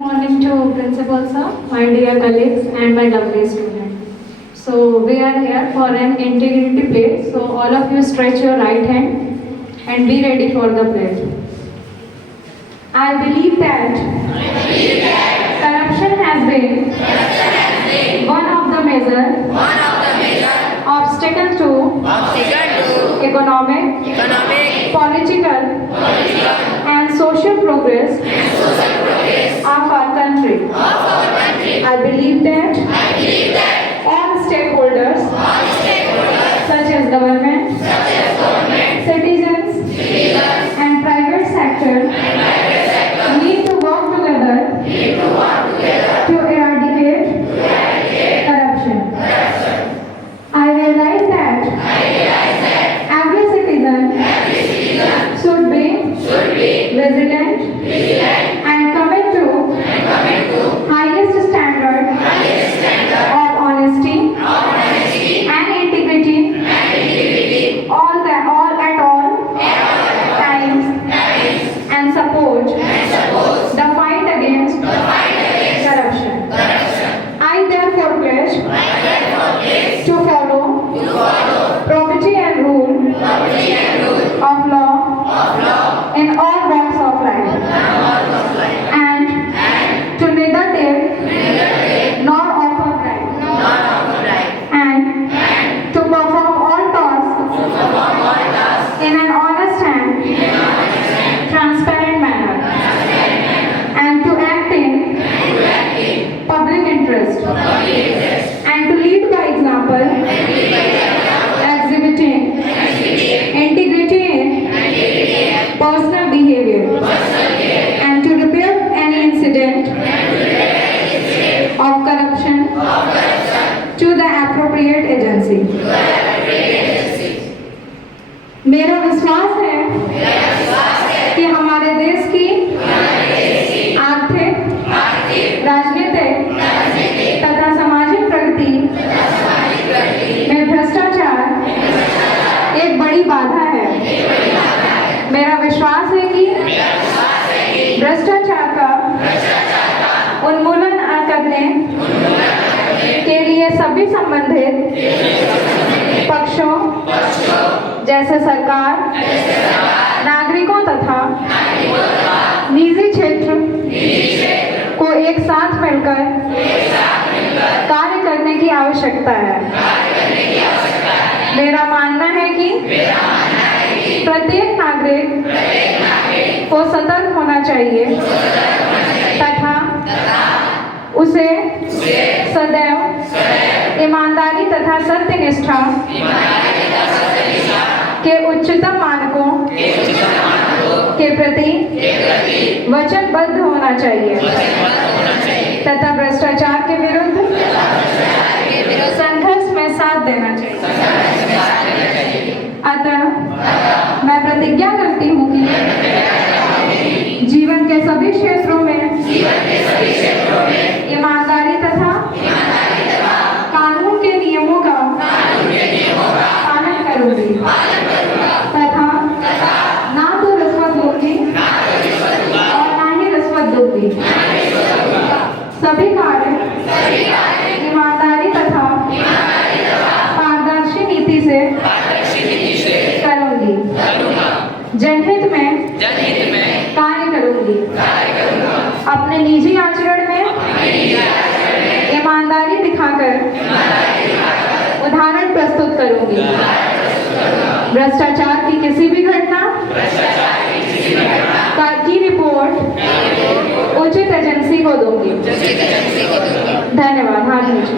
Morning to principal sir, my dear colleagues and my lovely student. So we are here for an integrity play. So all of you stretch your right hand and be ready for the play. I believe that corruption has been one of the major obstacles to economic, political and social progress of our country. I believe that all stakeholders, such as government, citizens, and private sector, need to work together to eradicate corruption. I realize that every citizen should be vigilant and commit to highest standard of honesty and integrity all at all times and support the fight against corruption. I therefore pledge to follow property and rule of law in all walks of life and to neither take nor offer bribe and to perform all tasks in an honest and transparent manner and to act in public interest and to lead by example, exhibiting integrity in personal behavior and to repair any incident of corruption to the appropriate agency. मेरा विश्वास है कि हमारे देश की आर्थिक, राजनीतिक तथा सामाजिक प्रगति में भ्रष्टाचार एक बड़ी बाधा है। मेरा विश्वास है कि भ्रष्टाचार का उन्मूलन करने के लिए सभी संबंधित पक्षों जैसे सरकार, नागरिकों तथा निजी क्षेत्र को एक साथ मिलकर कार्य करने की आवश्यकता है। मेरा मानना है कि प्रत्येक नागरिक को सतर्क होना चाहिए तथा उसे सदैव ईमानदारी तथा सत्यनिष्ठा के उच्चतम मानकों के प्रति वचनबद्ध होना चाहिए तथा भ्रष्टाचार के विरुद्ध संघर्ष में साथ देना चाहिए। अतः मैं प्रतिज्ञा करती हूँ कि जीवन के सभी क्षेत्रों में ईमानदारी तथा कानून के नियमों का पालन करूंगी तथा ना तो रिश्वत दूंगी और ना ही रिश्वत दूंगी। सभी कार्य ईमानदारी तथा पारदर्शी नीति से करूंगी। जनहित में कार्य करूंगी। अपने निजी आचरण में ईमानदारी दिखाकर उदाहरण प्रस्तुत करूंगी। भ्रष्टाचार की किसी भी घटना की रिपोर्ट उचित एजेंसी को दूंगी। धन्यवाद। हाथ नीचे।